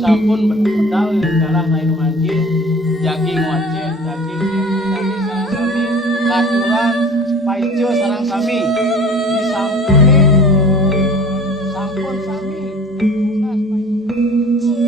sampun bedal dalam lain manjin jaging wacet daging sarang sami katuran paijo sarang sami disampuni sampun sami tunas paijo.